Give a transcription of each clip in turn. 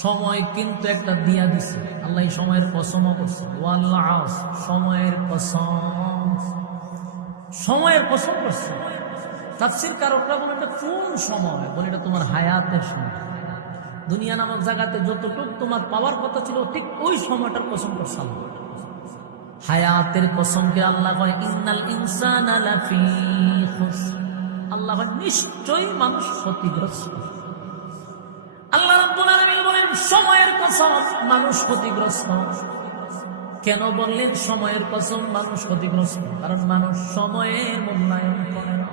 সময় কিন্তু একটা দিয়া দিছে আল্লাহ, সময়ের কসম করছে, সময়ের কসম, সময়ের কসম করছে। তাফসীর কারকরা বলে এটা কোন সময়? বলে এটা তোমার হায়াতের সময়। দুনিয়া নামক জায়গাতে যতটুক তোমার পাওয়ার কথা ছিল ঠিক ওই সময়টার কসম করছে আল্লাহ। হায়াতের কসমকে আল্লাহ কয় ইন্নাল ইনসানা লাফি খুসর, আল্লাহ কয় নিশ্চয়ই মানুষ ক্ষতিগ্রস্ত। আল্লাহ রাব্বুল আলামিন বলেন সময়ের কসম, মানুষ ক্ষতিগ্রস্ত। কেন বললেন সময়ের কসম মানুষ ক্ষতিগ্রস্ত? কারণ মানুষ সময়ের মূল্যায়ন করে না।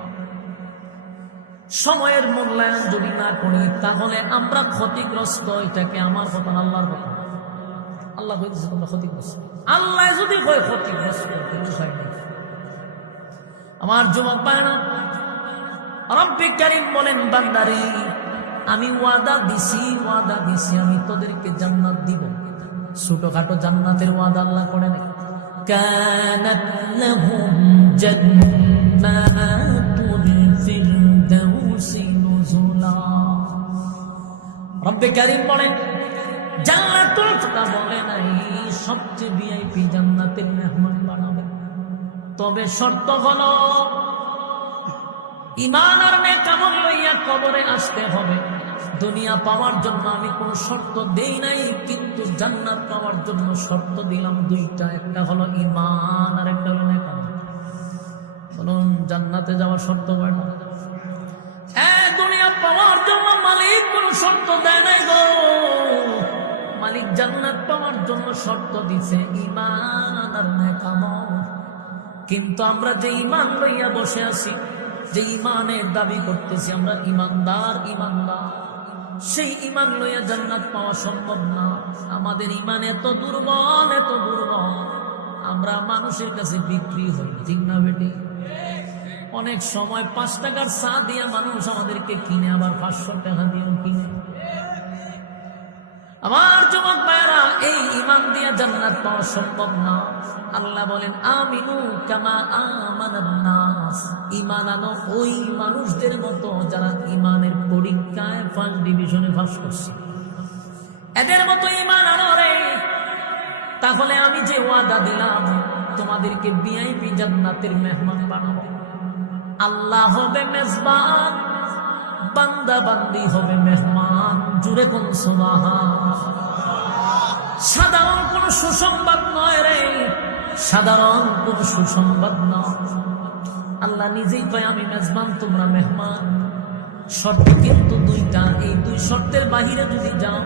সময়ের মূল্যায়ন যদি না করি তাহলে আমরা ক্ষতিগ্রস্ত। এটাকে আমার কথা, আল্লাহর কথা। আল্লাহ বলছে তোমরা ক্ষতিগ্রস্ত। আল্লাহ যদি হয় ক্ষতিগ্রস্ত, উপায় নেই। আমার যুবক ভাইরা, রব্বে কারীম বলেন বান্দারে আমি ওয়াদা দিছি আমি তোদেরকে জান্নাত দিব। ছোটখাটো জান্নাতের ওয়াদা আল্লাহ করে নাই। কানাত লাহুম জান্নাতুল ফিরদাউসি নুজুলা। রব্বে কারীম বলেন জান্নাতুল কথা বলে নাই, সবচেয়ে ভিআইপি জান্নাতের মেহমান বানাবে। তবে শর্ত হলো ঈমান আর নেক আমল লইয়া কবরে আসতে হবে। দুনিয়া পাওয়ার জন্য আমি কোনো শর্ত দেই নাই, কিন্তু জান্নাত পাওয়ার জন্য শর্ত দিলাম দুইটা। একটা হলো ঈমান আর একটা হলো নেক আমল। বলুন জান্নাতে যাওয়ার শর্ত কয়টা? দুনিয়া পাওয়ার জন্য মালিক কোনো শর্ত দেয় নাই গো। মালিক জান্নাত পাওয়ার জন্য শর্ত দিছে ঈমান আর নেক আমল। কিন্তু আমরা যে ঈমান লইয়া বসে আছি, যে ঈমানের দাবি করতেছি আমরা ঈমানদার, সেই ঈমান লইয়া জান্নাত পাওয়া সম্ভব না। আমাদের ঈমান এত দুর্বল, আমরা মানুষের কাছে বিক্রি হই, ঠিক না বেটি? অনেক সময় 5 টাকার চা দিয়া মানুষ আমাদেরকে কিনে, আবার 500 টাকা দিয়েও কিনে। আমার যুবক ভাইয়েরা, এই ঈমান দিয়া জান্নাত পাওয়া সম্ভব না। আল্লাহ বলেন আমিনু কামা আমানান নাস, ঈমান আনো ওই মানুষদের মতো যারা ঈমানের পরীক্ষায় ফার্স্ট ডিভিশনে পাস করছে। এদের মতো ঈমান আনো রে, তাহলে আমি যে ওয়াদা দিলাম তোমাদেরকে ভিআইপি জান্নাতের মেহমান বানাবো। আল্লাহ হবে মেজবান, বান্দা বান্দি হবে মেহমান। জুড়ে কোন সুবহান। সাধারণ কোন সুসংবাদ নয় রে, সাধারণ কোন সুসংবাদ নয়। আল্লাহ নিজেই কয় আমি মেজবান, তোমরা মেহমান। শর্ত কিন্তু দুইটা, এই দুই শর্তের বাহিরে যদি যাও